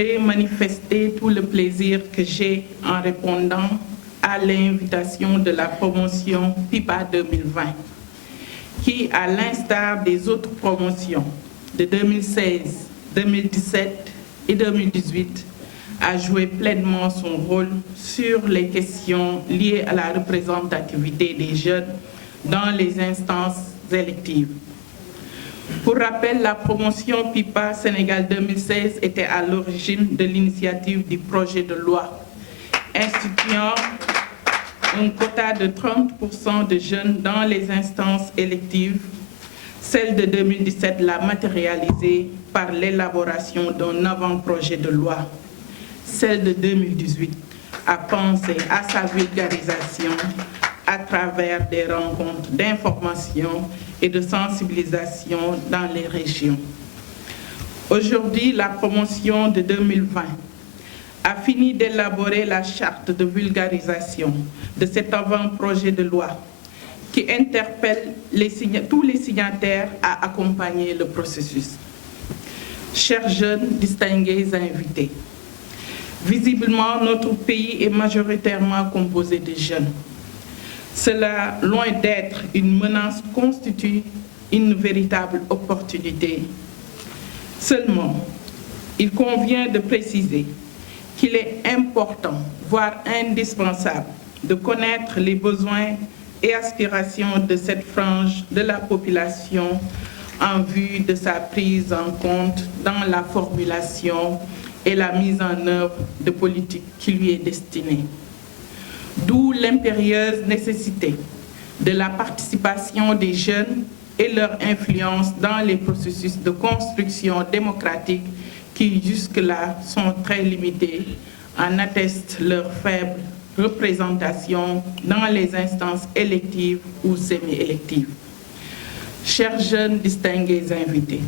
voudrais manifester tout le plaisir que j'ai en répondant à l'invitation de la promotion PIPA 2020, qui, à l'instar des autres promotions de 2016, 2017 et 2018, a joué pleinement son rôle sur les questions liées à la représentativité des jeunes dans les instances électives. Pour rappel, la promotion PIPA Sénégal 2016 était à l'origine de l'initiative du projet de loi instituant un quota de 30% de jeunes dans les instances électives. Celle de 2017 l'a matérialisée par l'élaboration d'un avant-projet de loi. Celle de 2018 a pensé à sa vulgarisation à travers des rencontres d'information et de sensibilisation dans les régions. Aujourd'hui, la promotion de 2020 a fini d'élaborer la charte de vulgarisation de cet avant-projet de loi qui interpelle tous les signataires à accompagner le processus. Chers jeunes, distingués invités, visiblement, notre pays est majoritairement composé de jeunes. Cela, loin d'être une menace, constitue une véritable opportunité. Seulement, il convient de préciser qu'il est important, voire indispensable, de connaître les besoins et aspirations de cette frange de la population en vue de sa prise en compte dans la formulation et la mise en œuvre de politiques qui lui est destinée. D'où l'impérieuse nécessité de la participation des jeunes et leur influence dans les processus de construction démocratique qui jusque-là sont très limités, en atteste leur faible représentation dans les instances électives ou semi-électives. Chers jeunes distingués invités,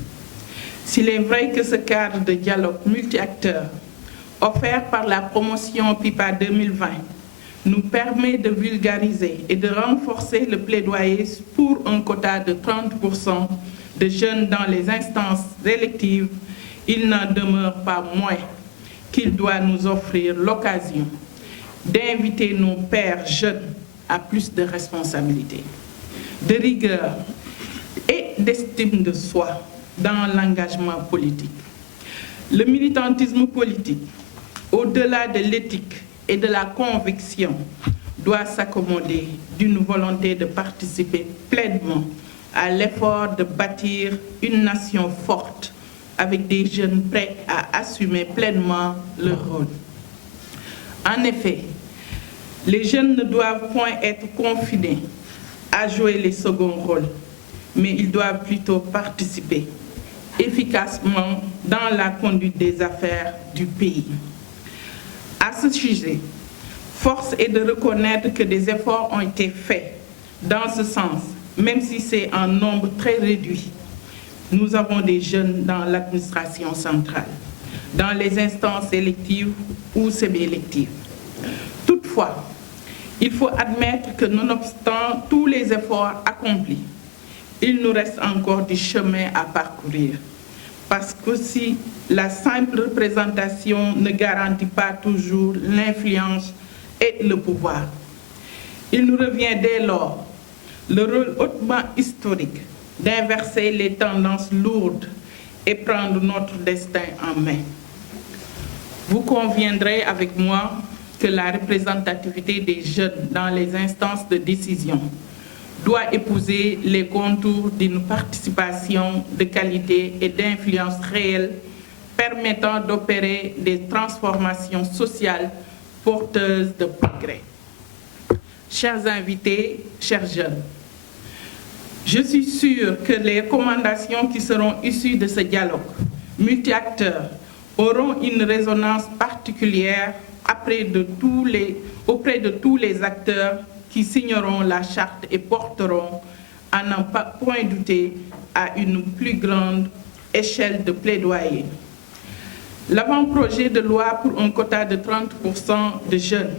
s'il est vrai que ce cadre de dialogue multi-acteurs offert par la promotion PIPA 2020 nous permet de vulgariser et de renforcer le plaidoyer pour un quota de 30% de jeunes dans les instances électives, il n'en demeure pas moins qu'il doit nous offrir l'occasion d'inviter nos pairs jeunes à plus de responsabilités, de rigueur et d'estime de soi dans l'engagement politique. Le militantisme politique, au-delà de l'éthique et de la conviction, doit s'accommoder d'une volonté de participer pleinement à l'effort de bâtir une nation forte avec des jeunes prêts à assumer pleinement leur rôle. En effet, les jeunes ne doivent point être confinés à jouer les seconds rôles, mais ils doivent plutôt participer efficacement dans la conduite des affaires du pays. À ce sujet, force est de reconnaître que des efforts ont été faits dans ce sens, même si c'est en nombre très réduit. Nous avons des jeunes dans l'administration centrale, dans les instances électives ou semi-électives. Toutefois, il faut admettre que nonobstant tous les efforts accomplis, il nous reste encore du chemin à parcourir, parce que si la simple représentation ne garantit pas toujours l'influence et le pouvoir, il nous revient dès lors le rôle hautement historique d'inverser les tendances lourdes et prendre notre destin en main. Vous conviendrez avec moi que la représentativité des jeunes dans les instances de décision doit épouser les contours d'une participation de qualité et d'influence réelle permettant d'opérer des transformations sociales porteuses de progrès. Chers invités, chers jeunes, je suis sûre que les recommandations qui seront issues de ce dialogue multi-acteurs auront une résonance particulière auprès de tous les acteurs qui signeront la charte et porteront, à n'en pas point douter, à une plus grande échelle de plaidoyer. L'avant-projet de loi pour un quota de 30% de jeunes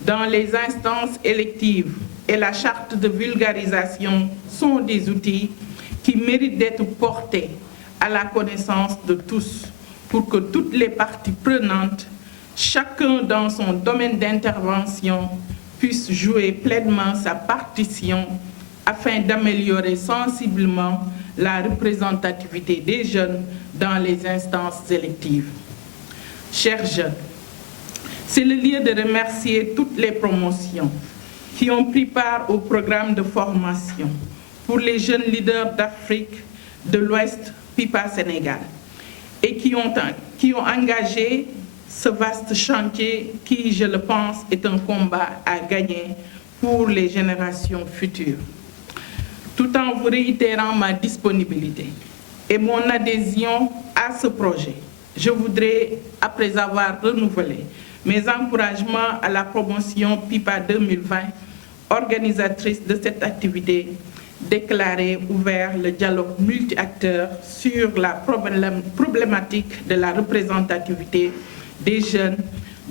dans les instances électives et la charte de vulgarisation sont des outils qui méritent d'être portés à la connaissance de tous pour que toutes les parties prenantes, chacun dans son domaine d'intervention, puisse jouer pleinement sa partition afin d'améliorer sensiblement la représentativité des jeunes dans les instances électives. Chers jeunes, c'est le lieu de remercier toutes les promotions qui ont pris part au programme de formation pour les jeunes leaders d'Afrique de l'Ouest, PIPA Sénégal, et qui ont engagé ce vaste chantier qui, je le pense, est un combat à gagner pour les générations futures. Tout en vous réitérant ma disponibilité et mon adhésion à ce projet, je voudrais, après avoir renouvelé mes encouragements à la promotion PIPA 2020, organisatrice de cette activité, déclarer ouvert le dialogue multi-acteurs sur la problématique de la représentativité des jeunes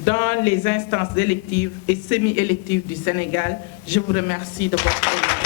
dans les instances électives et semi-électives du Sénégal. Je vous remercie de votre attention.